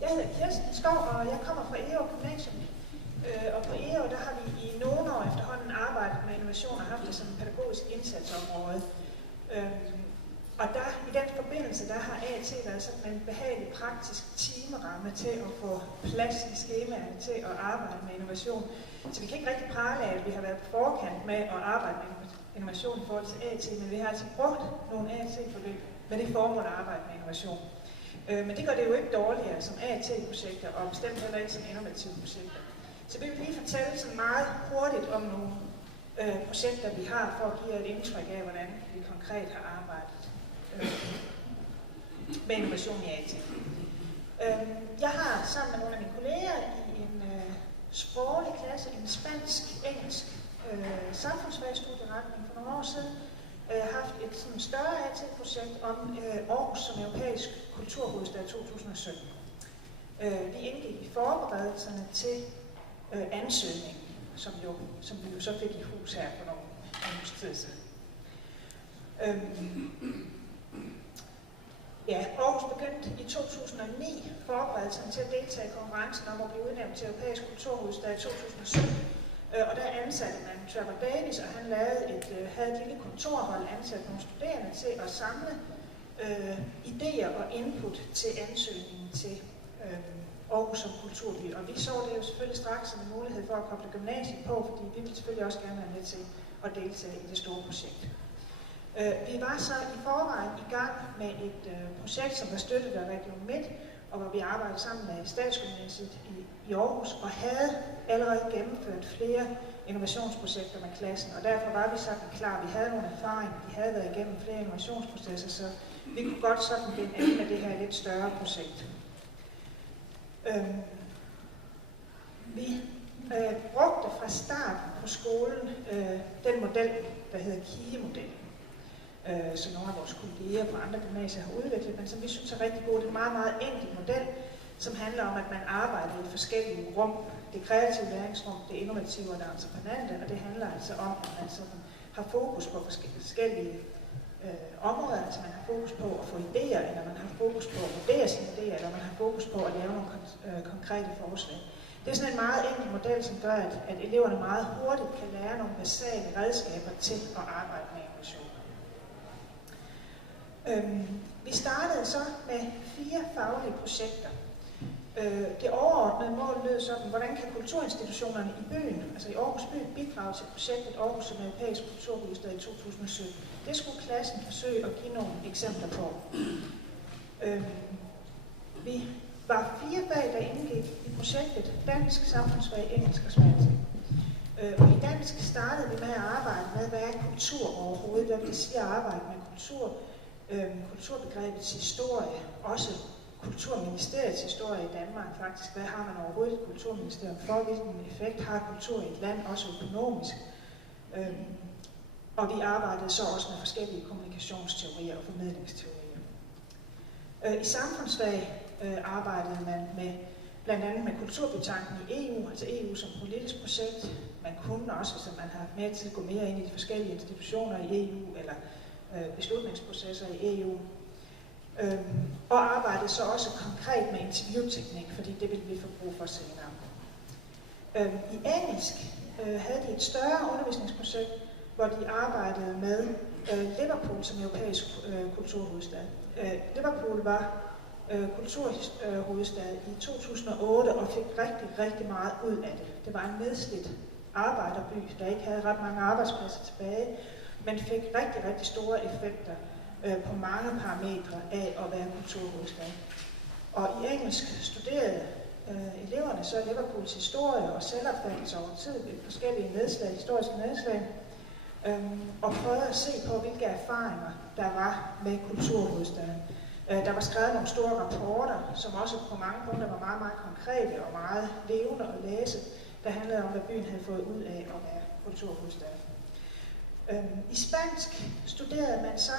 Jeg hedder Kirsten Skov, og jeg kommer fra Egaa Gymnasium. Og på Egaa, der har vi i nogle år efterhånden arbejdet med innovation og haft det som et pædagogisk indsatsområde. Og der, i den forbindelse, der har AT været sådan en behagelig praktisk timeramme til at få plads i skemaerne til at arbejde med innovation. Så vi kan ikke rigtig prale af, at vi har været på forkant med at arbejde med innovation i forhold til AT, men vi har altså brugt nogle AT-forløb med det formål at arbejde med innovation. Men det gør det jo ikke dårligere som AT-projekter, og bestemt heller ikke som innovative projekter. Så vi vil lige fortælle sådan meget hurtigt om nogle projekter, vi har, for at give et indtryk af, hvordan vi konkret har arbejdet med innovation i AT. Jeg har sammen med nogle af mine kolleger i en sproglig klasse, en spansk-engelsk samfundsfagsstudieretning for nogle år siden, haft et sådan større AT-projekt om Århus som europæisk kulturhovedstad 2017. Vi indgik i forberedelserne til ansøgningen, som vi jo så fik i hus her for nogle tid siden. Aarhus begyndte i 2009 forberedelserne til at deltage i konferencen om at blive udnævnt til europæisk kulturhovedstad i 2017. Og der ansatte man Trevor Davis, og han havde et lille kontorhold, ansat nogle studerende til at samle idéer og input til ansøgningen til Aarhus som kulturby. Og vi så det jo selvfølgelig straks som en mulighed for at koble gymnasiet på, fordi vi ville selvfølgelig også gerne være med til at deltage i det store projekt. Vi var så i forvejen i gang med et projekt, som var støttet af Region Midt, og hvor vi arbejdede sammen med Statsgymnasiet i Aarhus, og havde allerede gennemført flere innovationsprojekter med klassen, og derfor var vi sådan klar. Vi havde nogle erfaringer, vi havde været igennem flere innovationsprocesser, så vi kunne godt sådan binde an med det her lidt større projekt. Vi brugte fra starten på skolen den model, der hedder KIE-modellen, som nogle af vores kolleger på andre gymnasier har udviklet, men som vi synes er rigtig god. Det er en meget, meget enkel model, som handler om, at man arbejder i forskellige rum. Det kreative læringsrum, det innovative og det entreprenante, og det handler altså om, at man sådan har fokus på forskellige områder, altså man har fokus på at få idéer, eller man har fokus på at vurdere sine idéer, eller man har fokus på at lave nogle konkrete forslag. Det er sådan en meget enkel model, som gør, at eleverne meget hurtigt kan lære nogle basale redskaber til at arbejde med innovation. Vi startede så med 4 faglige projekter. Det overordnede mål lød sådan, hvordan kan kulturinstitutionerne i byen, altså i Aarhus by, bidrage til projektet Aarhus som europæisk kulturhovedstad i 2017. Det skulle klassen forsøge at give nogle eksempler på. Vi var 4 fag, der indgik i projektet: dansk, samfundsfag, engelsk og spansk. Og i dansk startede vi med at arbejde med, hvad er kultur overhovedet, hvad vil det sige at arbejde med kultur, kulturbegrebets historie, også Kulturministeriets historie i Danmark faktisk. Hvad har man overhovedet et kulturministerium for? Hvilken effekt har kultur i et land, også økonomisk? Og vi arbejdede så også med forskellige kommunikationsteorier og formidlingsteorier. I samfundsfag arbejdede man med blandt andet med kulturbytanken i EU, altså EU som politisk projekt. Man kunne også, hvis man har med til at gå mere ind i de forskellige institutioner i EU, eller beslutningsprocesser i EU. Og arbejdede så også konkret med interviewteknik, fordi det ville vi få brug for senere. I engelsk havde de et større undervisningsprojekt, hvor de arbejdede med Liverpool som europæisk kulturhovedstad. Liverpool var kulturhovedstad i 2008 og fik rigtig, rigtig meget ud af det. Det var en nedslidt arbejderby, der ikke havde ret mange arbejdspladser tilbage, men fik rigtig, rigtig store effekter på mange parametre af at være kulturhovedstad. Og i engelsk studerede eleverne så Liverpools historie og selvopfattelse over tid, forskellige nedslag, historiske nedslag, og prøvede at se på, hvilke erfaringer der var med kulturhovedstaden. Der var skrevet nogle store rapporter, som også på mange punkter var meget, meget konkrete og meget levende at læse, der handlede om, hvad byen havde fået ud af at være kulturhovedstad. I spansk studerede man så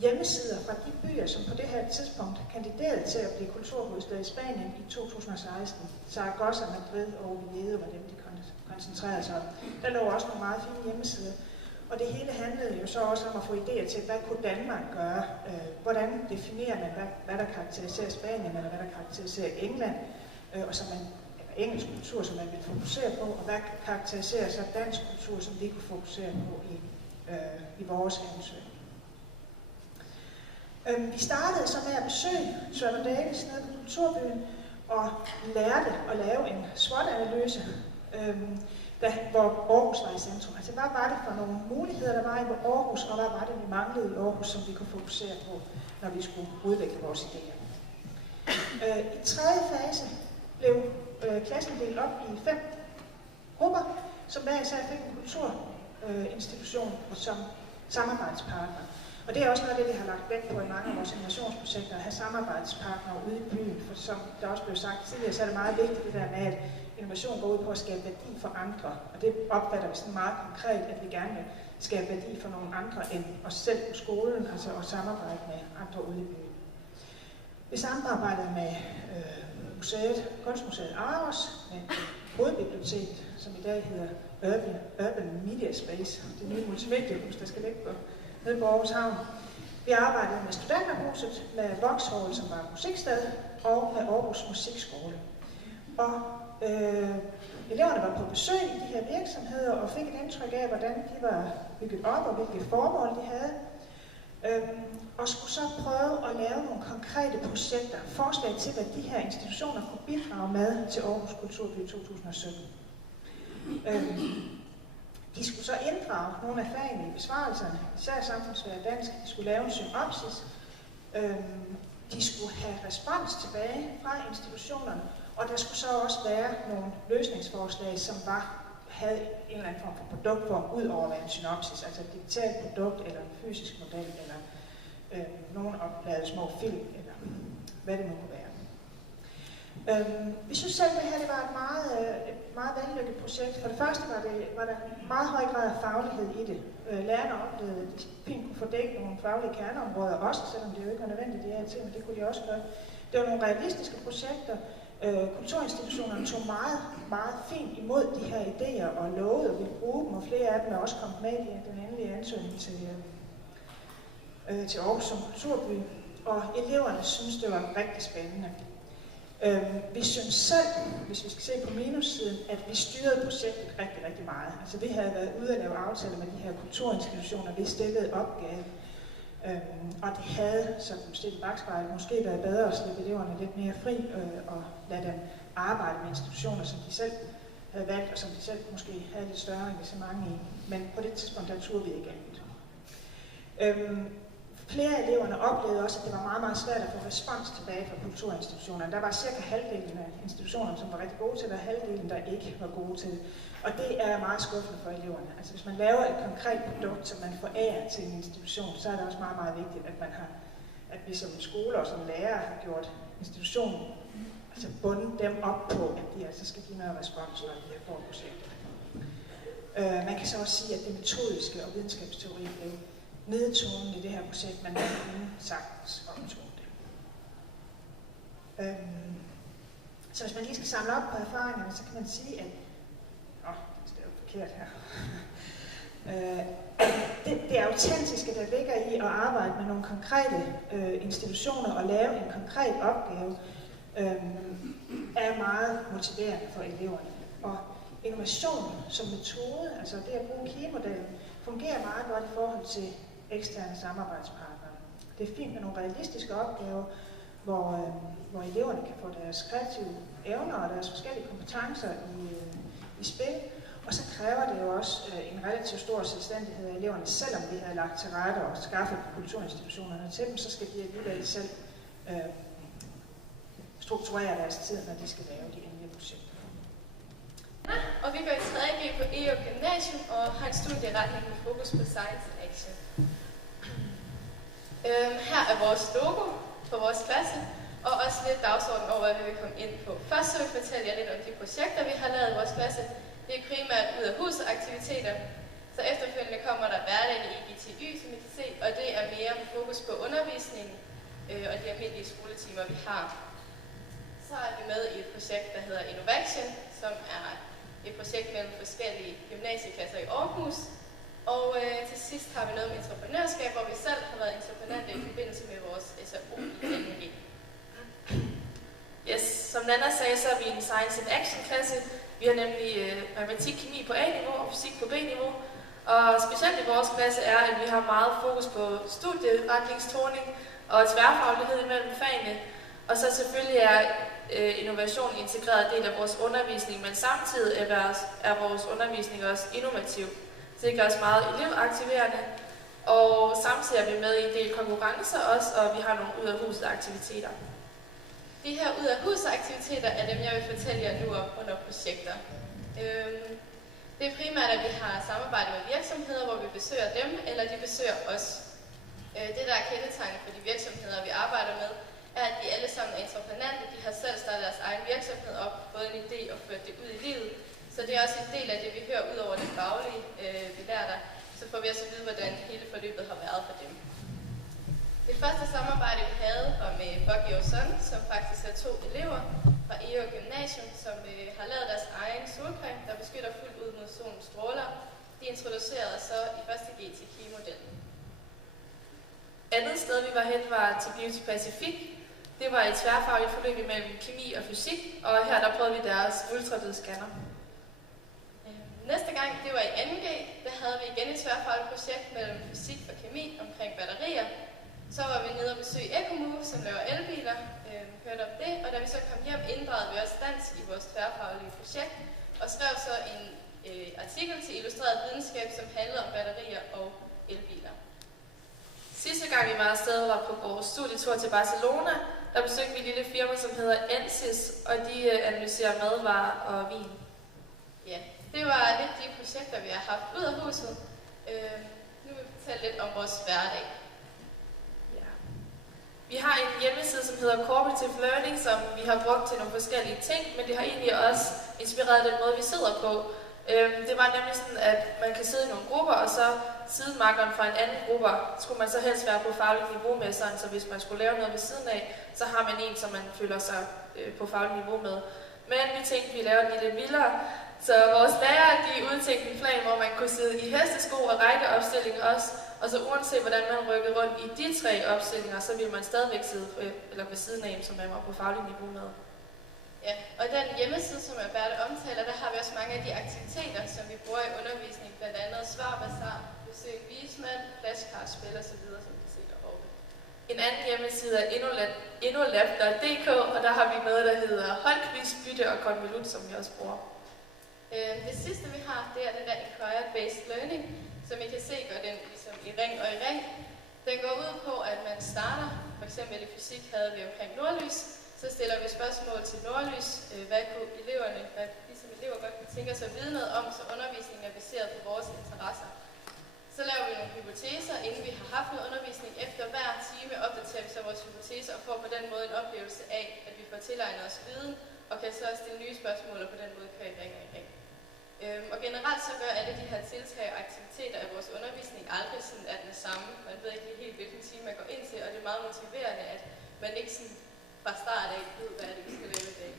hjemmesider fra de byer, som på det her tidspunkt kandiderede til at blive kulturhovedstad i Spanien i 2016. Zaragoza, Madrid og Oviedo var dem, de koncentrerede sig om. Der lå også nogle meget fine hjemmesider. Og det hele handlede jo så også om at få idéer til, hvad kunne Danmark gøre? Hvordan definerer man, hvad der karakteriserer Spanien, eller hvad der karakteriserer England, og som man, eller engelsk kultur, som man vil fokusere på, og hvad karakteriserer så dansk kultur, som vi kunne fokusere på i vores ansøgning. Vi startede så med at besøge Trevor Davis nede på Kulturbyen, og lærte at lave en SWOT-analyse, hvor Aarhus var i centrum. Altså, hvad var det for nogle muligheder, der var i Aarhus, og hvad var det, vi manglede i Aarhus, som vi kunne fokusere på, når vi skulle udvikle vores idéer. I tredje fase blev klassen delt op i 5 grupper, som hver især fik en kulturinstitution som samarbejdspartner. Og det er også noget af det, vi har lagt vægt på i mange af vores innovationsprojekter, at have samarbejdspartnere ude i byen. For som der også blev sagt tidligere, så er det meget vigtigt det der med, at innovation går ud på at skabe værdi for andre. Og det opfatter vi sådan meget konkret, at vi gerne vil skabe værdi for nogle andre end os selv på skolen, altså at samarbejde med andre ude i byen. Vi samarbejdede med Kunstmuseet Aarhus, med hovedbiblioteket, som i dag hedder Urban Media Space, det nye multimediehus, der skal ligge nede på Aarhus Havn. Vi arbejdede med Studenterhuset, med Vauxhall, som var musiksted, og med Aarhus Musikskole. Og eleverne var på besøg i de her virksomheder og fik et indtryk af, hvordan de var bygget op og hvilke formål de havde. Og skulle så prøve at lave nogle konkrete projekter, forslag til, hvad de her institutioner kunne bidrage med til Aarhus Kulturby 2017. De skulle så inddrage nogle af fagene i besvarelserne, især samfundsfag og dansk. De skulle lave en synopsis. De skulle have respons tilbage fra institutionerne, og der skulle så også være nogle løsningsforslag, som havde en eller anden form for produktform, ud over en synopsis, altså et digitalt produkt, eller en fysisk model, eller nogle opladede små film, eller hvad det nu kunne være. Vi synes selv, at det her det var et meget vellykket projekt. For det første var der en meget høj grad af faglighed i det. Lærerne oplevede, at de fint kunne få dækket nogle faglige kerneområder også, selvom det jo ikke var nødvendigt i alt, men det kunne de også gøre. Det var nogle realistiske projekter. Kulturinstitutionerne tog meget, meget fint imod de her idéer og lovede at ville bruge dem, og flere af dem er også kommet med i den endelige ansøgning til Aarhus som kulturby. Og eleverne synes, det var rigtig spændende. Vi synes selv, hvis vi skal se på minussiden, at vi styrede projektet rigtig, rigtig meget. Altså vi havde været ude at lave aftaler med de her kulturinstitutioner, vi stillede opgave. Og det havde, som Stille Bakspejl, måske været bedre at slippe eleverne lidt mere fri og lade dem arbejde med institutioner, som de selv havde valgt, og som de selv måske havde lidt større engagement i. Men på det tidspunkt, der turde vi ikke andet. Flere af eleverne oplevede også, at det var meget, meget svært at få respons tilbage fra kulturinstitutionerne. Der var cirka halvdelen af institutionerne, som var rigtig gode til det, og halvdelen, der ikke var gode til det. Og det er meget skuffende for eleverne. Altså hvis man laver et konkret produkt, som man forærer til en institution, så er det også meget, meget vigtigt, at vi som skole og som lærere har gjort institutionen, altså bundet dem op på, at de altså skal give noget respons, når de her får projekter. Man kan så også sige, at det metodiske og videnskabsteori blev nedtonen i det her projekt, men man kunne sagtens omtone det. Så hvis man lige skal samle op på erfaringerne, så kan man sige, at det er jo forkert her. Det autentiske, der ligger i at arbejde med nogle konkrete institutioner og lave en konkret opgave, er meget motiverende for eleverne. Og innovation som metode, altså det at bruge KI-modellen, fungerer meget godt i forhold til eksterne samarbejdspartnere. Det er fint med nogle realistiske opgaver, hvor eleverne kan få deres kreative evner og deres forskellige kompetencer i spil. Og så kræver det jo også en relativt stor selvstændighed af eleverne, selvom vi har lagt til rette og skaffet kulturinstitutionerne til dem, så skal de alligevel selv strukturere deres tid, når de skal lave de endelige projekter. Og vi går i 3.G på Egaa Gymnasium og har en studieretning med fokus på Science and Action. Her er vores logo for vores klasse, og også lidt dagsorden over, hvad vi vil komme ind på. Først så vil jeg fortælle jer lidt om de projekter, vi har lavet i vores klasse. Det er primært ud af husaktiviteter, så efterfølgende kommer der hverdag i IGTY, som I kan se, og det er mere med fokus på undervisning og de almindelige skoletimer, vi har. Så er vi med i et projekt, der hedder Innovation, som er et projekt mellem forskellige gymnasieklasser i Ålborghus. Og til sidst har vi noget med entreprenørskab, hvor vi selv har været entreprenante i forbindelse med vores SRO i NG. Yes, som Nana sagde, så er vi en Science and Action klasse. Vi har nemlig matematik, kemi på A-niveau og fysik på B-niveau. Og specielt i vores klasse er, at vi har meget fokus på studieretningstoning og tværfaglighed imellem fagene. Og så selvfølgelig er innovation en integreret del af vores undervisning, men samtidig er vores undervisning også innovativ. Så det gør os meget elevaktiverende. Og samtidig er vi med i en del konkurrencer også, og vi har nogle ud-af-huset aktiviteter. De her ud-af-huset-aktiviteter er dem, jeg vil fortælle jer nu om under projekter. Det er primært, at vi har samarbejde med virksomheder, hvor vi besøger dem, eller de besøger os. Det, der er kendetegnet for de virksomheder, vi arbejder med, er, at de alle sammen er entreprenante. De har selv startet deres egen virksomhed op, fået en idé og ført det ud i livet. Så det er også en del af det, vi hører ud over det faglige, vi lærer der. Så får vi også at vide, hvordan hele forløbet har været for dem. Det første samarbejde, vi havde, var med Buggy og Son, som faktisk er 2 elever fra Egaa Gymnasium, som har lavet deres egen solcreme, der beskytter fuldt ud mod solens stråler. De introducerede så i første G til klimodellen. Andet sted, vi var hen, var til Beauty Pacific. Det var et tværfagligt forløb imellem kemi og fysik, og her der prøvede vi deres ultralydsscanner. Næste gang, det var i 2G, der havde vi igen et tværfagligt projekt mellem fysik og kemi omkring batterier. Så var vi nede og besøge Ecomove, som laver elbiler, hørte om det, og da vi så kom hjem, inddragede vi også dans i vores tværfaglige projekt, og skrev så en artikel til Illustreret Videnskab, som handlede om batterier og elbiler. Sidste gang vi var afsted var på vores studietur til Barcelona. Der besøgte vi et lille firma, som hedder Ensis, og de analyserer madvarer og vin. Ja, det var lidt de projekter, vi har haft ud af huset. Nu vil vi fortælle lidt om vores hverdag. Vi har en hjemmeside, som hedder Cooperative Learning, som vi har brugt til nogle forskellige ting, men det har egentlig også inspireret den måde, vi sidder på. Det var nemlig sådan, at man kan sidde i nogle grupper, og så sidemakkeren fra en anden gruppe skulle man så helst være på fagligt niveau med, sådan, så hvis man skulle lave noget ved siden af, så har man en, som man føler sig på fagligt niveau med. Men vi tænkte, at vi laver den lidt vildere, så vores lærere de udtænkte en plan, hvor man kunne sidde i hestesko og rækkeopstilling også, og så uanset hvordan man rykkede rundt i de 3 opstillinger, så ville man stadigvæk sidde ved siden af en, som man var på fagligt niveau med. Ja, og den hjemmeside, som Alberte omtaler, der har vi også mange af de aktiviteter, som vi bruger i undervisning, blandt andet svarbasar, besøg vismand, flashcardspil osv., som vi ser derovre. En anden hjemmeside er endolab.dk, og der har vi noget, der hedder holdquiz, bytte og konvolut, som vi også bruger. Det sidste, vi har, det er den der Acquired-Based Learning, som I kan se går den ligesom i ring og i ring. Den går ud på, at man starter, for eksempel i fysik havde vi omkring nordlys, så stiller vi spørgsmål til nordlys, hvad de som elever godt kan tænke sig at vide noget om, så undervisningen er baseret på vores interesser. Så laver vi nogle hypoteser, inden vi har haft noget undervisning. Efter hver time opdaterer vi så vores hypoteser og får på den måde en oplevelse af, at vi får tilegnet os viden, og kan så stille nye spørgsmål og på den måde køre i ring og i ring. Og generelt så gør alle de her tiltag og aktiviteter af vores undervisning aldrig sådan er den samme. Man ved ikke helt, hvilken time man går ind til, og det er meget motiverende, at man ikke sådan fra start af ved, hvad det vi skal lave i dag.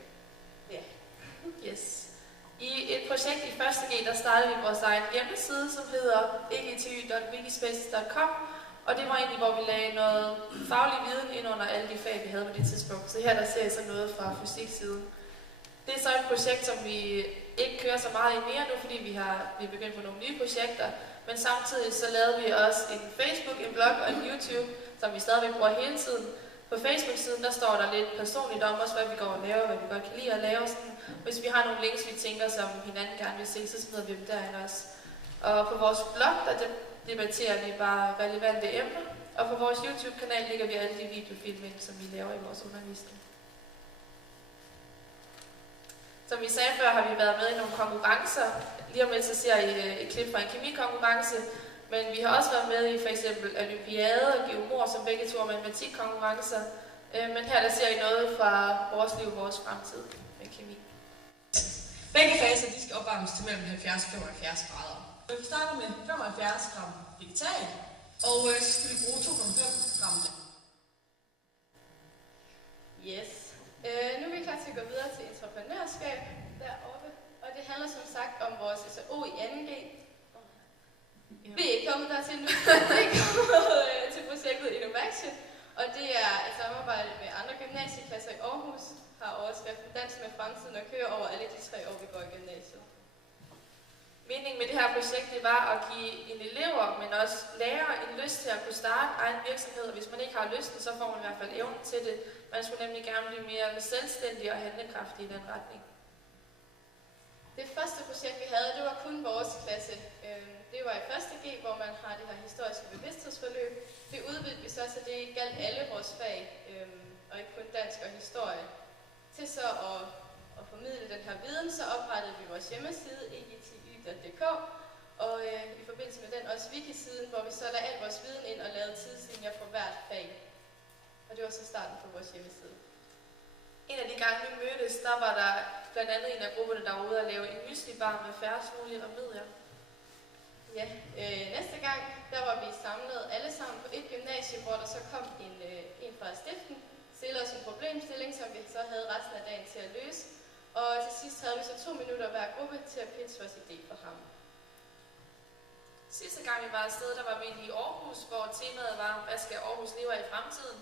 Ja. Yes. I et projekt i 1.G, der startede vi vores egen hjemmeside, som hedder egty.wikispaces.com, og det var egentlig, hvor vi lagde noget faglig viden ind under alle de fag, vi havde på det tidspunkt. Så her der ser I så noget fra fysiksiden. Det er så et projekt, som vi ikke kører så meget i mere nu, fordi vi er begyndt på nogle nye projekter, men samtidig så lavede vi også en Facebook, en blog og en YouTube, som vi stadigvæk bruger hele tiden. På Facebook-siden, der står der lidt personligt om os, hvad vi går og laver, hvad vi godt kan lide at lave. Sådan. Hvis vi har nogle links, vi tænker, som hinanden gerne vil se, så smider vi dem derhen også. Og på vores blog, der debatterer vi bare relevante emner. Og på vores YouTube-kanal ligger vi alle de videofilm ind, som vi laver i vores undervisning. Som vi sagde før, har vi været med i nogle konkurrencer. Lige om lidt så ser I et klip fra en kemikonkurrence. Men vi har også været med i f.eks. olympiade og geomor, som begge to er matematikkonkurrencer. Men her der ser I noget fra vores liv og vores fremtid med kemi. Begge faser de skal opvarmes til mellem 70 og 75 grader. Vi starter med 75 gram vegetal, og så skal vi bruge 2,5 gram. Yes. Nu er vi klar til at gå videre til entreprenørskab deroppe. Og det handler som sagt om vores SRO i 2G. Vi er ikke kommet dertil nu. Vi er kommet til projektet Innovation, og det er et samarbejde med andre gymnasieklasser i Ålborghus, har overskriften Dans med fremtiden og kører over alle de 3 år, vi går i gymnasiet. Meningen med det her projekt det var at give en elever, men også lærere en lyst til at kunne starte egen virksomhed. Og hvis man ikke har lysten, så får man i hvert fald evnen til det. Man skulle nemlig gerne blive mere selvstændig og handlekraftig i den retning. Det første projekt, vi havde, det var kun vores klasse. Det var i 1. G, hvor man har det her historiske bevidsthedsforløb. Det udvidede vi så, så det galt alle vores fag, og ikke kun dansk og historie. Til så at formidle den her viden, så oprettede vi vores hjemmeside, egty.dk, og i forbindelse med den også wiki-siden, hvor vi så lagde al vores viden ind og lavede tidslinjer for hvert fag. Og det var så starten på vores hjemmeside. En af de gange, vi mødtes, der var der blandt andet en af grupperne, der var ude at lave en myslibar med færrest mulige remedier. Ja, næste gang, der var vi samlet alle sammen på et gymnasium, hvor der så kom en fra stiften, stillede os en problemstilling, som vi så havde resten af dagen til at løse. Og til sidst havde vi så 2 minutter hver gruppe til at pitche vores idé for ham. Sidste gang vi var afsted, der var vi i Ålborghus, hvor temaet var, hvad skal Ålborghus leve af i fremtiden?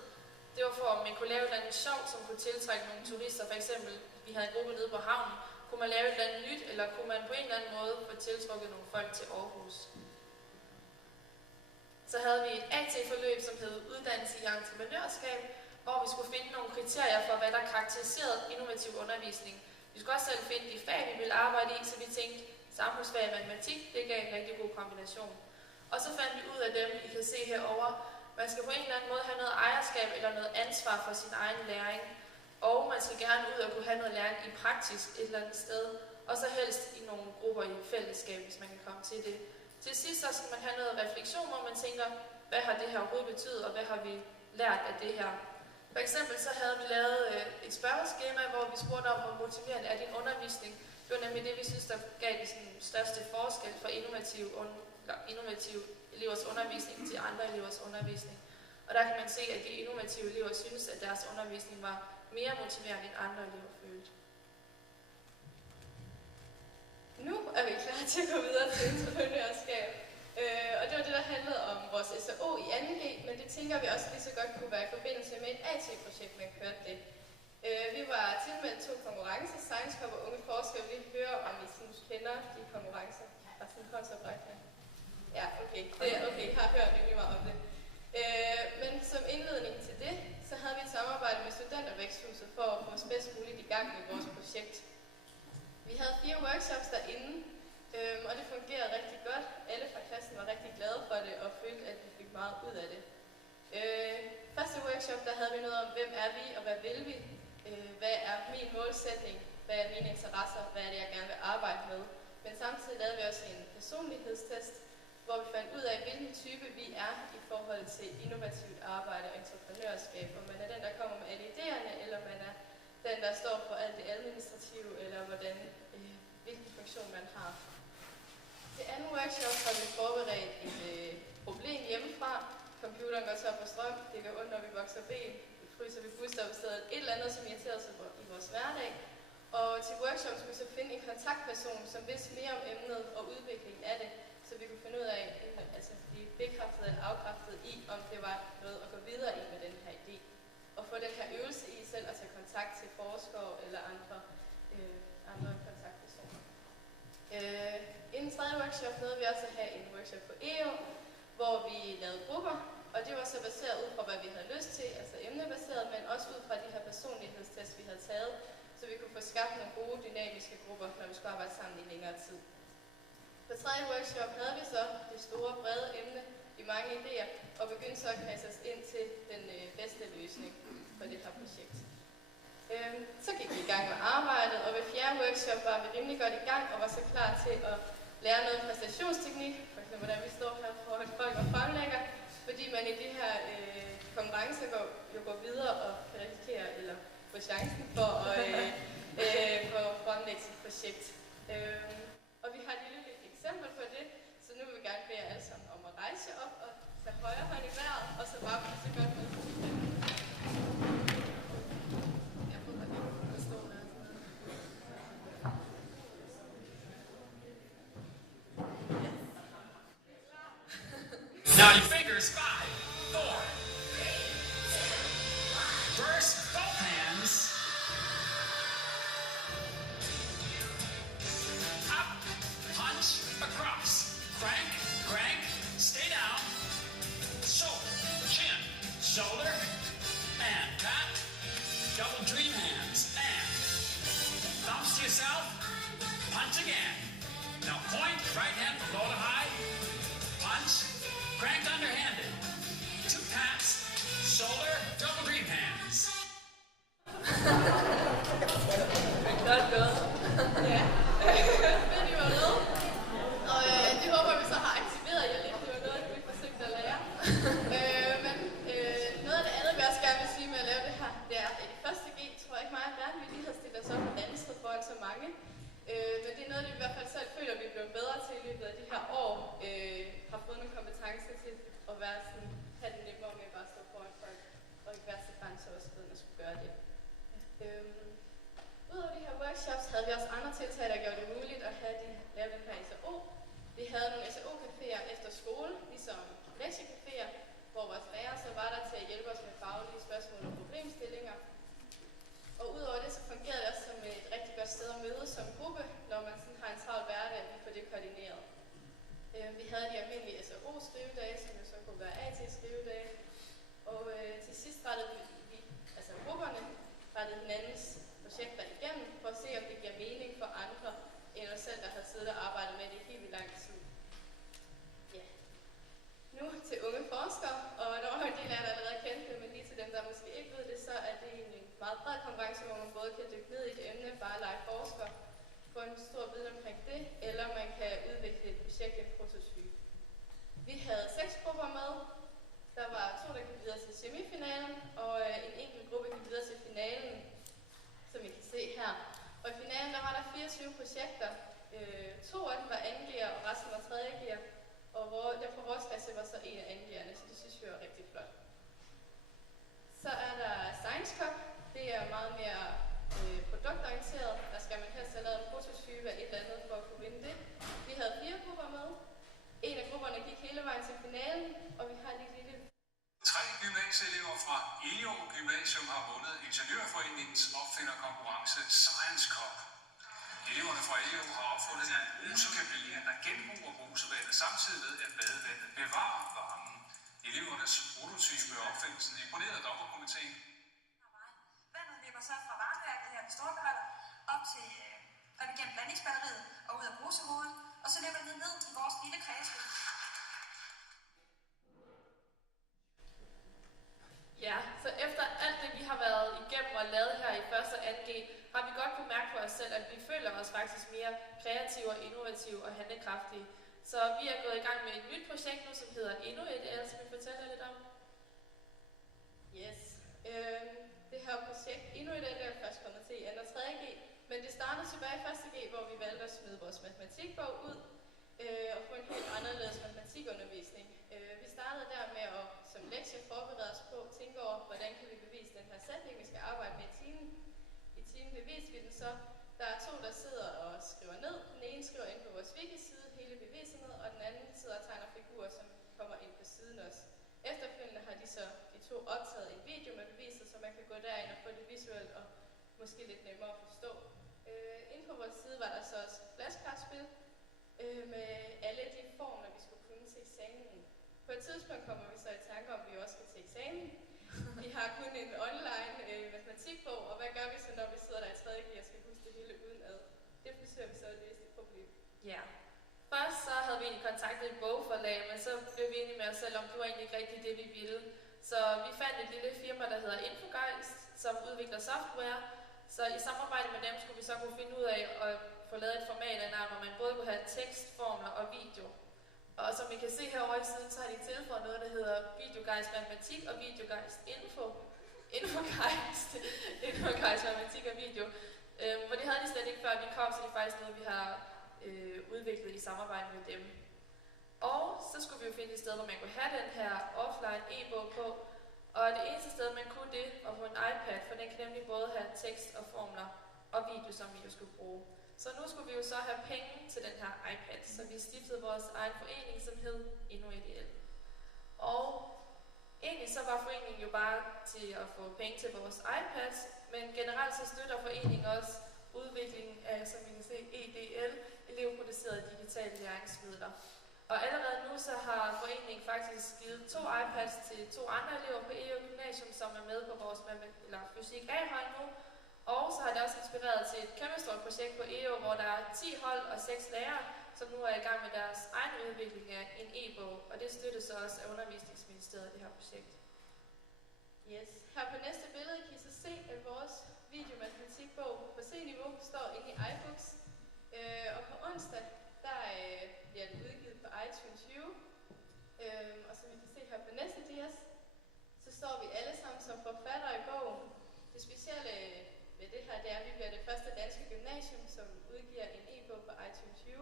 Det var for, at man kunne lave et eller andet sjovt, som kunne tiltrække nogle turister. For eksempel, vi havde en gruppe nede på havnen. Kunne man lave et eller andet nyt, eller kunne man på en eller anden måde få tiltrukket nogle folk til Ålborghus? Så havde vi et AT-forløb, som hed Uddannelse i Entreprenørskab, hvor vi skulle finde nogle kriterier for, hvad der karakteriserede innovativ undervisning. Vi skulle også selv finde de fag, vi ville arbejde i, så vi tænkte, samfundsfag og matematik, det gav en rigtig god kombination. Og så fandt vi ud af dem, I kan se herovre. Man skal på en eller anden måde have noget ejerskab eller noget ansvar for sin egen læring. Og man skal gerne ud og kunne have noget læring i praksis et eller andet sted. Og så helst i nogle grupper i fællesskab, hvis man kan komme til det. Til sidst så skal man have noget refleksion, hvor man tænker, hvad har det her overhovedet betydet, og hvad har vi lært af det her? For eksempel så havde vi lavet et spørgeskema, hvor vi spurgte om, hvor motiverende er din undervisning. Det var nemlig det, vi synes, der gav den største forskel for innovative elevers undervisning til andre elevers undervisning. Og der kan man se, at de innovative elever synes, at deres undervisning var mere motiverende end andre elever følte. Nu er vi klar til at gå videre til entreprenørskab. Og det var det, der handlede om vores SAO i 2G, men det tænker vi også lige så godt kunne være i forbindelse med et AT-projekt, man kørte det. Vi var tilmeldt 2 konkurrencer, Science Cup og Unge Forskere. Vi hører, om I synes kender de konkurrencer. Og sådan håndsoprækning. Ja, okay. Okay, jeg har hørt virkelig meget om det. Men som indledning til det, så havde vi et samarbejde med Studentervæksthuset for at få os bedst muligt i gang med vores projekt. Vi havde 4 workshops derinde, og det fungerede rigtig godt. Alle fra klassen var rigtig glade for det og følte, at vi fik meget ud af det. Første workshop, der havde vi noget om, hvem er vi og hvad vil vi? Hvad er min målsætning? Hvad er mine interesser? Hvad er det, jeg gerne vil arbejde med? Men samtidig lavede vi også en personlighedstest, hvor vi fandt ud af, hvilken type vi er i forhold til innovativt arbejde og entreprenørskab. Om man er den, der kommer med alle idéerne, eller man er den, der står for alt det administrative, eller hvilken funktion man har. Til anden workshop har vi forberedt et problem hjemmefra. Computeren går tør for strøm, det gør ondt, når vi vokser ben, vi fryser ved busstoppestedet, et eller andet, som irriterer sig i vores hverdag. Og til workshops skulle vi så finde en kontaktperson, som vidste mere om emnet og udviklingen af det, så vi kunne finde ud af, altså blive bekræftet eller afkræftet i, om det var noget at gå videre i med den her idé. Og få den her øvelse i selv at tage kontakt til forskere eller andre kontaktpersoner. Inden tredje workshop nåede vi også at have en workshop på EU, hvor vi lavede grupper, og det var så baseret ud fra, hvad vi havde lyst til, altså emnebaseret, men også ud fra de her personlighedstests, vi havde taget, så vi kunne få skabt nogle gode, dynamiske grupper, når vi skulle arbejde sammen i længere tid. På tredje workshop havde vi så det store, brede emne, de mange idéer, og begyndte så at kaste os ind til den bedste løsning for det her projekt. Så gik vi i gang med arbejdet, og ved fjerde workshop var vi rimelig godt i gang, og var så klar til at lære noget præstationsteknik, for eksempel hvordan vi står her for at folk og fremlægger, fordi man i de her konferencer går videre og kan risikere eller få chancen for at fremlægge sit projekt. Og vi har et lille eksempel på det, så nu vil vi gerne bede jer alle sammen om at rejse jer op og tage højre hånd i vejret, og så bare blive så godt med. Jeg prøver lige at stå der. Yes. reverse, both hands. Up, punch, across. Crank, crank, stay down. Shoulder, chin, shoulder, and tap. Double dream hands, and thumbs to yourself. Punch again. Now point, right hand from low to high. Punch, cranked underhanded. 2 taps, shoulder, double dream hands. Godt gået. Ja, men I var med. Og det håber vi så har aktiveret jer lidt. Det var noget, vi forsøgte at lære. Men noget af det andet, vi også gerne vil sige med at lave det her, det er, at i første G, tror jeg ikke meget, at vi lige har stillet os op på andet sted foran så mange. Men det er noget, vi i hvert fald selv føler, at vi er blevet bedre til i løbet af de her år. Har fået nogle kompetencer til at være sådan, have det nemmere med at bare stå foran folk, og ikke være så bange til også ved at skulle gøre det. Udover de her workshops havde vi også andre tiltag, der gjorde det muligt at lave den her SAO. Vi havde nogle SAO-caféer efter skole, ligesom lektiecaféer, hvor vores lærere så var der til at hjælpe os med faglige spørgsmål og problemstillinger. Og udover det, så fungerede det også som et rigtig godt sted at mødes som gruppe, når man sådan har en travl hverdag, at vi får det koordineret. Vi havde de almindelige SAO-skrivedage, som jo så kunne være AT-skrivedage. Og til sidst rettede vi, altså grupperne, rettede hinandens projekter igennem, for at se, om det giver mening for andre, end os selv, der har siddet og arbejdet med det helt lang tid. Ja. Nu til unge forskere, og der var en del af jer, der allerede kendte det, men lige til dem, der måske ikke ved det, så er det en meget bred konkurrence, hvor man både kan dykke ned i et emne, bare lege forsker, få en stor viden omkring det, eller man kan udvikle et projekt, en prototype. Vi havde 6 grupper med. Der var 2, der gik videre til semifinalen, og en enkelt gruppe gik videre til finalen, som I kan se her. Og i finalen der var der 24 projekter. 2 af dem var 2.G'er, og resten var 3.G'er. Og der på vores klasse var så en af 2.G'erne, så det synes vi var rigtig flot. Så er der Science Cup. Det er meget mere produktorienteret. Der skal man helst have lavet en prototype af et eller andet for at kunne vinde det. Vi havde 4 grupper med. En af grupperne gik hele vejen til finalen, og vi har lige lille... 3 gymnasieelever fra Ålborghus Gymnasium har vundet Ingeniørforeningens opfinderkonkurrence Science Cup. Eleverne fra Ålborghus har opfundet en brusekabine, der genbruger brusevandet, samtidig med at badevandet bevarer varmen. Elevernes prototype og opfindelsen imponerede dommerkomiteen. Vandet løber så fra varmeværket her på Storbeholder op igennem blandingsbatteriet og ud af brusehovedet, og så løber det ned i vores lille kredsløb. Ja, så efter alt det, vi har været igennem og lavet her i 1. og 2G, har vi godt kunne mærke på os selv, at vi føler os faktisk mere kreative og innovative og handlekraftige. Så vi er gået i gang med et nyt projekt nu, som hedder Endnu et L, som vi fortæller lidt om. Yes. Det her projekt Endnu et L er først kommet til i 2. og 3G, men det startede tilbage i 1. G, hvor vi valgte at smide vores matematikbog ud og få en helt anderledes matematikundervisning. Vi startede der med at som lektie forberede os på at tænke over, hvordan kan vi bevise den her sætning, vi skal arbejde med i timen. I timen beviste vi den så. Der er 2, der sidder og skriver ned. Den ene skriver ind på vores wiki-side hele beviset ned, og den anden sidder og tegner figurer, som kommer ind på siden også. Efterfølgende har de 2 optaget en video med beviser, så man kan gå derind og få det visuelt og måske lidt nemmere at forstå. Inde på vores side var der så også flashcardspil med alle de formler, vi skulle kunne til eksamen. På et tidspunkt kommer vi så i tanke om, at vi også skal til eksamen. Vi har kun en online matematikbog, og hvad gør vi så, når vi sidder der i 3.G og skal huske det hele udenad? Det forsøger vi så at løse det problem. Ja. Først så havde vi egentlig kontaktet et bogforlag, men så blev vi enige med os selv om, det var egentlig ikke rigtigt det, vi ville. Så vi fandt et lille firma, der hedder Infogejst, som udvikler software. Så i samarbejde med dem skulle vi så kunne finde ud af at få lavet et format af hvor man både kunne have tekst, formler og video. Og som I kan se herovre i siden, så har de tilføjet noget, der hedder Videogejst Matematik og Videogejst Info. Infogejst Matematik og Video. Hvor det havde de slet ikke før vi kom, så det er faktisk noget, vi har udviklet i samarbejde med dem. Og så skulle vi jo finde et sted, hvor man kunne have den her offline e-bog på. Og det eneste sted, man kunne det, var på en iPad, for den kan nemlig både have tekst og formler og video, som vi jo skulle bruge. Så nu skulle vi jo så have penge til den her iPad, så vi stiftede vores egen forening, som hed Endnu et L. Og Egentlig så var foreningen jo bare til at få penge til vores iPads, men generelt så støtter foreningen også udviklingen af, som vi kan se, EDL, elevproducerede digitale læringsmidler. Og allerede nu så har foreningen faktisk givet 2 iPads til 2 andre elever på Egaa Gymnasium, som er med på vores fysik A-hold nu. Og så har det også inspireret til et kæmpestort projekt på Egaa, hvor der er 10 hold og 6 lærere, som nu er i gang med deres egen udvikling af en e-bog. Og det støttes så også af Undervisningsministeriet, det her projekt. Yes. Her på næste billede kan I så se, at vores videomatematikbog på C-niveau står inde i iBooks. Og på onsdag, der bliver den udgivet på iTunes U. Og som vi kan se her på næste dias, så står vi alle sammen som forfattere i bogen. Det specielle ved det her, det er, at vi bliver det første danske gymnasium, som udgiver en e-bog på iTunes U.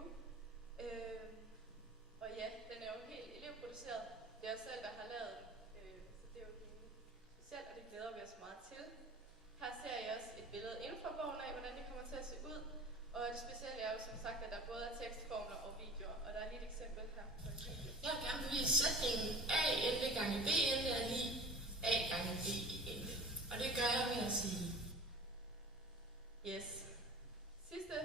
Og ja, den er jo helt elevproduceret. Det er os selv, der har lavet den. Så det er jo helt specielt, og det glæder vi os meget til. Her ser I også et billede inden for bogen af, hvordan det kommer til at se ud. Og det specielle er jo som sagt, at der både er tekstformler og videoer. Og der er lige et eksempel her på en video. Jeg vil gerne bevise sætningen A endelig gange B endelig er lige A gange B endelig. Og det gør jeg ved at sige. Yes. Sidste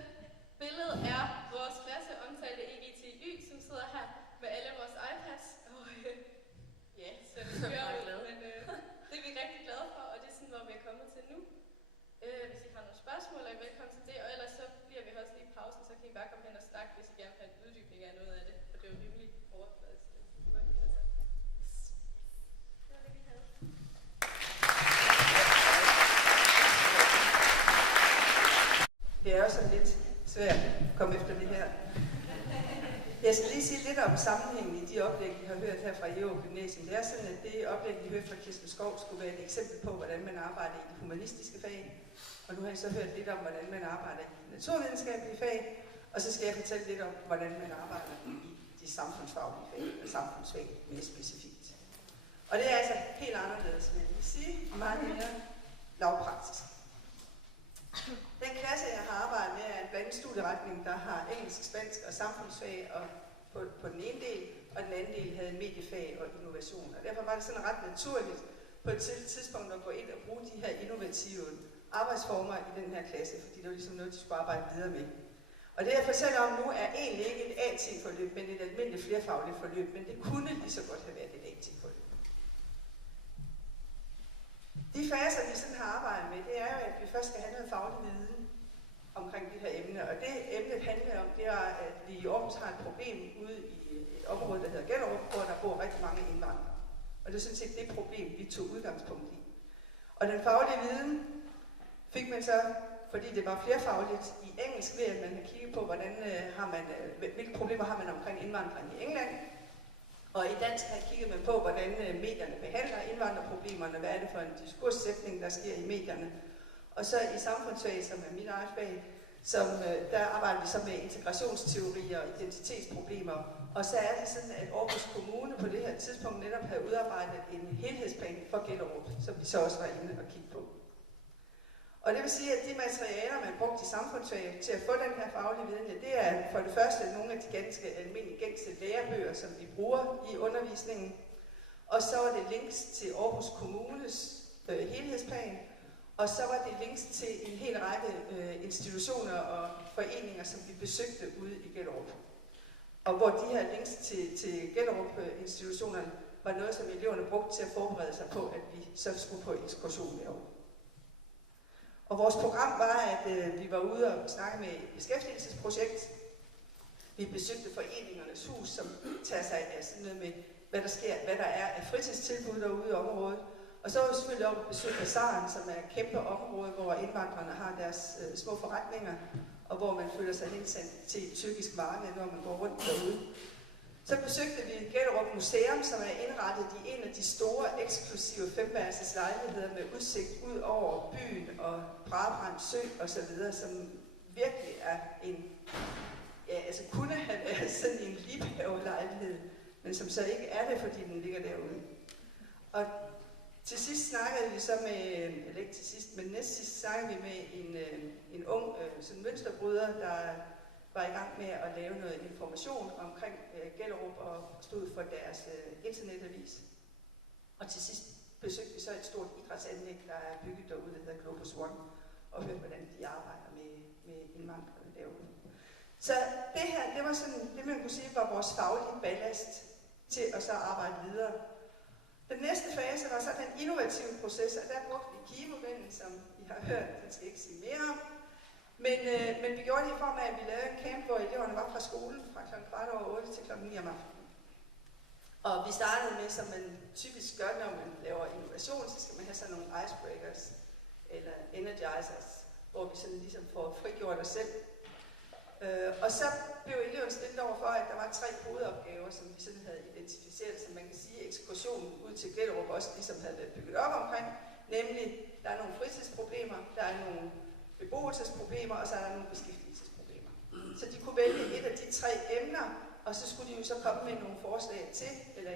billede er vores klasse omtalte EGTY, som sidder her med alle vores iPads. Og ja, så det kører ud, men det er vi rigtig glade for, og det er sådan, hvor vi er kommet til nu. Hvis I har nogle spørgsmål, er I velkommen til det, og ellers så bliver vi også lige i pausen, så kan I bare komme hen og snakke, hvis I gerne vil have en uddybning af noget af det, for det er jo rimelig overfladisk. Det var det, vi havde. Det er jo sådan lidt svært at komme efter det her. Jeg skal lige sige lidt om sammenhængen i de oplæg, vi har hørt her fra Ålborghus Gymnasium. Det er sådan, at det oplæg, vi hørte fra Kirsten Skov, skulle være et eksempel på, hvordan man arbejder i de humanistiske fag. Og nu har I så hørt lidt om, hvordan man arbejder i de naturvidenskabelige fag. Og så skal jeg fortælle lidt om, hvordan man arbejder i de samfundsfaglige fag, eller samfundsfag mere specifikt. Og det er altså helt anderledes, vil jeg sige, meget mere lavpraktisk. Den klasse, jeg har arbejdet med, er en blandet studieretning, der har engelsk, spansk og samfundsfag og på den ene del, og den anden del havde mediefag og innovation. Og derfor var det sådan ret naturligt på et tidspunkt at gå ind og bruge de her innovative arbejdsformer i den her klasse, fordi det var ligesom noget, de skulle arbejde videre med. Og det, jeg fortæller om nu, er egentlig ikke et AT-forløb, men et almindeligt flerfagligt forløb, men det kunne lige så godt have været et AT-forløb. De faser, vi sådan har arbejdet med, det er jo, at vi først skal have noget faglig viden omkring det her emne. Og det emnet handler om, det er, at vi i Aarhus har et problem ude i et område, der hedder Gellerup, hvor der bor rigtig mange indvandrere. Og det er sådan set det problem, vi tog udgangspunkt i. Og den faglige viden fik man så, fordi det var flerfagligt i engelsk, ved at man har kigget på, hvilke problemer har man omkring indvandring i England. Og i dansk har kigget man på, hvordan medierne behandler indvandrerproblemerne, hvad er det for en diskurssætning, der sker i medierne. Og så i samfundsfag, som er mit eget fag, der arbejder vi så med integrationsteorier og identitetsproblemer. Og så er det sådan, at Ålborghus Kommune på det her tidspunkt netop havde udarbejdet en helhedsplan for Gellerup, som vi så også var inde og kigge på. Og det vil sige, at de materialer, man brugte i samfundsfag til at få den her faglige viden, det er for det første nogle af de ganske almindelige gængse lærebøger, som vi bruger i undervisningen. Og så var det links til Ålborghus Kommunes helhedsplan, og så var det links til en hel række institutioner og foreninger, som vi besøgte ude i Gellerup. Og hvor de her links til Gellerup-institutionerne var noget, som eleverne brugte til at forberede sig på, at vi så skulle på ekskursion derovre. Og vores program var, at vi var ude og snakke med et beskæftigelsesprojekt. Vi besøgte Foreningernes Hus, som tager sig af sådan noget med, hvad der sker, hvad der er af fritidstilbud derude i området. Og så var vi selvfølgelig oppe og besøge Bazaren, som er et kæmpe område, hvor indvandrerne har deres små forretninger, og hvor man føler sig hensendt til et tyrkisk marked, når man går rundt derude. Så besøgte vi Gellerup Museum, som er indrettet i en af de store, eksklusive 5-værelses lejligheder med udsigt ud over byen og Brabrand Sø osv., som virkelig er kunne have været sådan en liebhavelejlighed, men som så ikke er det, fordi den ligger derude. Og til sidst snakkede vi så med, eller ikke til sidst, men næstsidst snakkede vi med en ung sådan mønsterbryder, der var i gang med at lave noget information omkring Gellerup og stod for deres internetavis. Og til sidst besøgte vi så et stort idrætsanlæg, der er bygget derude, der hedder Globus One, og hørte, hvordan de arbejder med indvandrerne derude. Så det her, det var sådan, det man kunne sige, var vores faglige ballast til at så arbejde videre. Den næste fase var så den innovative proces, og der brugte vi KI-modellen, som I har hørt, den skal jeg ikke sige mere om. Men vi gjorde det i form af, at vi lavede en camp, hvor eleverne var fra skolen fra kl. 8:15 til kl. 9 om aftenen. Og vi startede med, som man typisk gør, når man laver innovation, så skal man have sådan nogle icebreakers eller energizers, hvor vi sådan ligesom får frigjort os selv. Og så blev eleverne stillet over for, at der var 3 hovedopgaver, som vi sådan havde identificeret, som man kan sige, ekskursionen ud til Gellerup også ligesom havde været bygget op omkring. Nemlig, der er nogle fritidsproblemer, der er nogle beboelsesproblemer, og så er der nogle beskæftigelsesproblemer. Så de kunne vælge et af de 3 emner, og så skulle de jo så komme med nogle forslag til, eller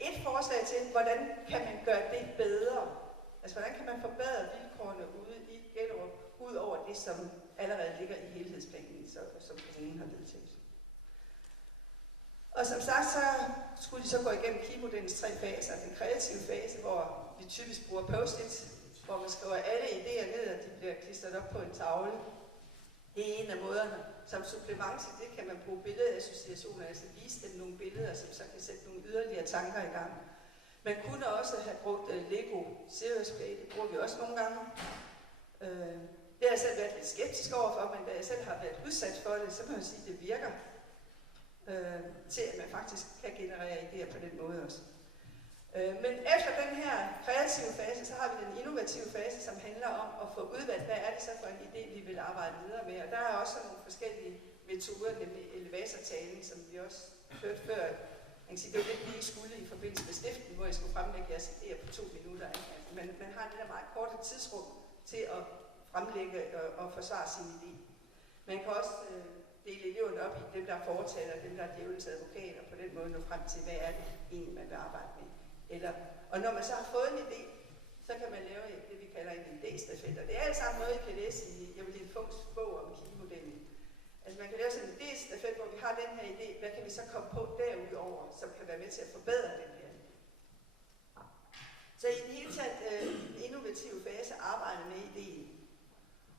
et forslag til, hvordan kan man gøre det bedre? Altså, hvordan kan man forbedre vilkårene ude i Gellerup, ud over det, som allerede ligger i helhedsplanen, som kommunen har vedtaget. Og som sagt, så skulle de så gå igennem KI-modellens 3 faser. Den kreative fase, hvor vi typisk bruger post-its, hvor man skriver alle idéer ned, og de bliver klistret op på en tavle. Det er en af måderne. Som supplement til det kan man bruge billedassociationer, altså vise dem nogle billeder, som så kan sætte nogle yderligere tanker i gang. Man kunne også have brugt Lego Serious Play, det bruger vi også nogle gange. Det har jeg selv været lidt skeptisk overfor, men da jeg selv har været udsat for det, så må jeg sige, at det virker til, at man faktisk kan generere idéer på den måde også. Men efter den her kreative fase, så har vi den innovative fase, som handler om at få udvalgt, hvad er det så for en idé, vi vil arbejde videre med. Og der er også nogle forskellige metoder, nemlig elevatortalen, som vi også hørte før. Man kan sige, det var lidt lige skulle i forbindelse med stiften, hvor jeg skulle fremlægge jeres idéer på 2 minutter. Men man har det der meget korte tidsrum til at fremlægge og forsvare sin idé. Man kan også dele eleverne op i dem, der er fortaler, og dem, der er djævelens advokater, og på den måde nå frem til, hvad er det egentlig, man vil arbejde med. Og når man så har fået en idé, så kan man lave det, vi kalder en idéstafet. Og det er alt sammen noget, I kan læse i Evelyn Funks bog om KI-modellen. Altså man kan lave sådan en idéstafet, hvor vi har den her idé, hvad kan vi så komme på derudover, som kan være med til at forbedre den her idé. Så i den hele taget den innovative fase arbejder med idéen.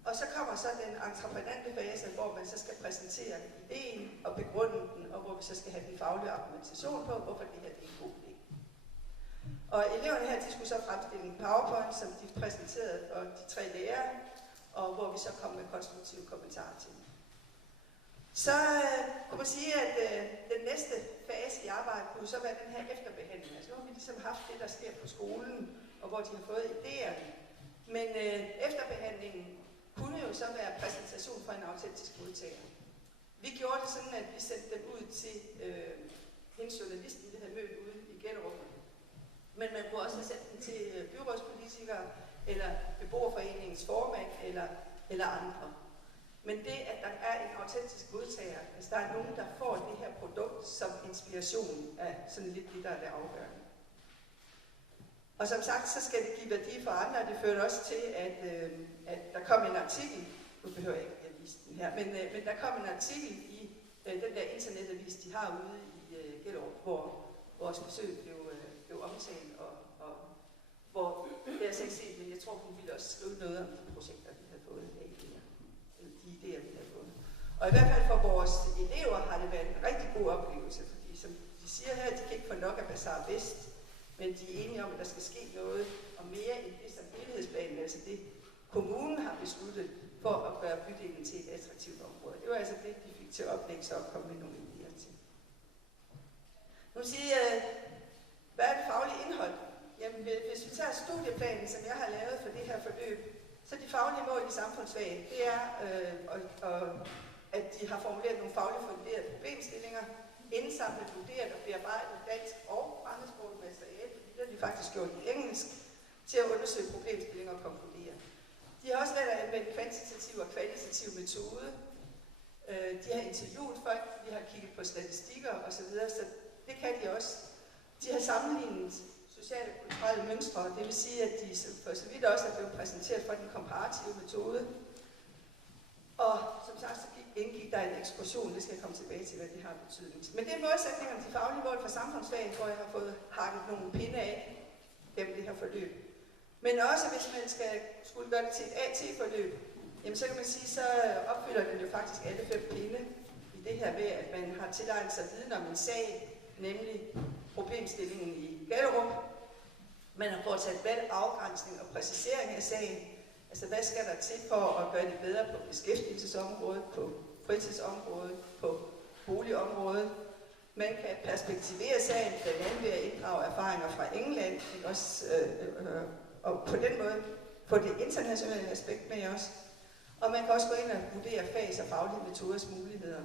Og så kommer så den entreprenante fase, hvor man så skal præsentere idéen og begrunde den, og hvor vi så skal have den faglige argumentation på, hvorfor det her er en god idé. Og eleverne her, de skulle så fremstille en PowerPoint, som de præsenterede, og de 3 lærere, og hvor vi så kom med konstruktive kommentarer til. Så kunne man sige, at den næste fase i arbejdet kunne så være den her efterbehandling. Altså nu har vi ligesom haft det, der sker på skolen, og hvor de har fået idéerne. Men efterbehandlingen kunne jo så være præsentation for en autentisk modtager. Vi gjorde det sådan, at vi sendte dem ud til en journalist, vi havde mødt ude i Gellerup. Men man kunne også have sendt den til byrådspolitikere, eller beboerforeningens formand, eller andre. Men det, at der er en autentisk modtager, altså der er nogen, der får det her produkt som inspiration, er sådan lidt det, der er det afgørende. Og som sagt, så skal det give værdi for andre, og det førte også til, at der kom en artikel, nu behøver jeg ikke at vise den her, men der kom en artikel i den der internetavis, de har ude i Gellerup, hvor vores besøg blev omtalt, og hvor det er ikke set, men jeg tror, hun ville også skrive noget om de projekter, vi havde fået af de idéer, vi havde fået. Og i hvert fald for vores elever har det været en rigtig god oplevelse, fordi som de siger her, de kan ikke få nok af Bazar Vest, men de er enige om, at der skal ske noget, og mere end det som helhedsplanen, altså det kommunen har besluttet for at gøre bydelen til et attraktivt område. Det var altså det, de fik til oplæg, så at komme med nogle idéer til. Nu siger hvad er det faglige indhold? Jamen, hvis vi tager studieplanen, som jeg har lavet for det her forløb, så de faglige mål i samfundsfag, det er, at de har formuleret nogle fagligt funderede problemstillinger, indsamlet, vurderet og bearbejdet dansk og fremmedsprogligt materiale, det har de faktisk gjort i engelsk, til at undersøge problemstillinger og konkludere. De har også lært at anvende kvantitativ og kvalitativ metode. De har interviewet folk, de har kigget på statistikker osv., så det kan de også. De har sammenlignet sociale og kulturelle mønstre, det vil sige, at de for så vidt også er blevet præsenteret for den komparative metode. Og som sagt, så gik indgik der en ekskursion, det skal jeg komme tilbage til, hvad det har betydning. Men det er målsætningerne til faglige mål for samfundsfag, hvor jeg har fået hakket nogle pinde af gennem det her forløb. Men også hvis man skulle gøre det til et AT-forløb, jamen så kan man sige, så opfylder den jo faktisk alle 5 pinde i det her ved, at man har tilegnet sig viden om en sag, nemlig problemstillingen i Gellerup. Man har foretaget valg, afgrænsning og præcisering af sagen. Altså hvad skal der til for at gøre det bedre på beskæftigelsesområdet, på fritidsområdet, på boligområdet. Man kan perspektivere sagen, blandt andet ved at inddrage erfaringer fra England, også, og på den måde få det internationale aspekt med også. Og man kan også gå ind og vurdere fags og faglige metoders muligheder.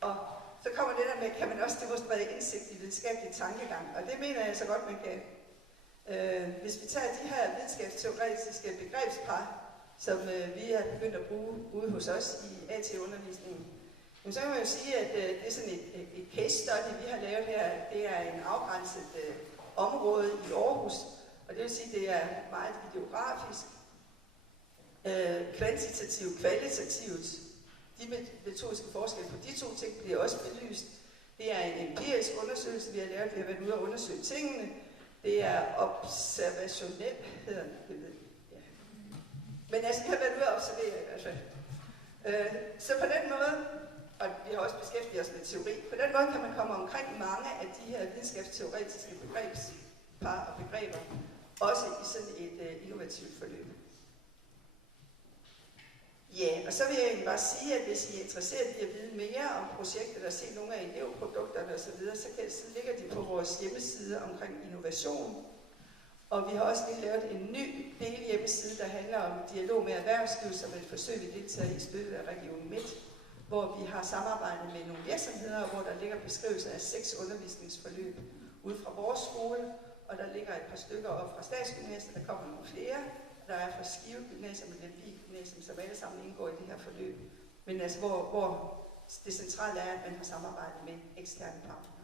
Og så kommer det der med, kan man også demonstrere indsigt i videnskabelig tankegang, og det mener jeg så godt, man kan. Hvis vi tager de her videnskabsteoretiske begrebspar, som vi har begyndt at bruge ude hos os i AT-undervisningen, så kan man jo sige, at det er sådan et case study, vi har lavet her. Det er en afgrænset område i Ålborghus, og det vil sige, at det er meget videografisk, kvantitativt, kvalitativt. De metodiske forskelle på de 2 ting bliver også belyst. Det er en empirisk undersøgelse, vi har lavet. Vi har været ude og undersøge tingene. Det er observationel, hedder det, ja. Men altså, vi har været ude og observere i hvert fald. Så på den måde, og vi har også beskæftiget os med teori, på den måde kan man komme omkring mange af de her videnskabsteoretiske begrebspar og begreber, også i sådan et innovativt forløb. Ja, og så vil jeg egentlig bare sige, at hvis I er interesseret i at vide mere om projektet og se nogle af elevprodukterne osv., så ligger de på vores hjemmeside omkring innovation. Og vi har også lige lavet en ny delhjemmeside, der handler om dialog med erhvervslivet, som et forsøg, vi deltager i støttet af Region Midt, hvor vi har samarbejdet med nogle virksomheder, hvor der ligger beskrivelser af 6 undervisningsforløb ude fra vores skole, og der ligger et par stykker op fra Statsgymnasiet, der kommer nogle flere. Der er fra Skive Gymnasium og Lemvig Gymnasium, som alle sammen indgår i det her forløb. Men altså, hvor det centrale er, at man har samarbejdet med eksterne partnere.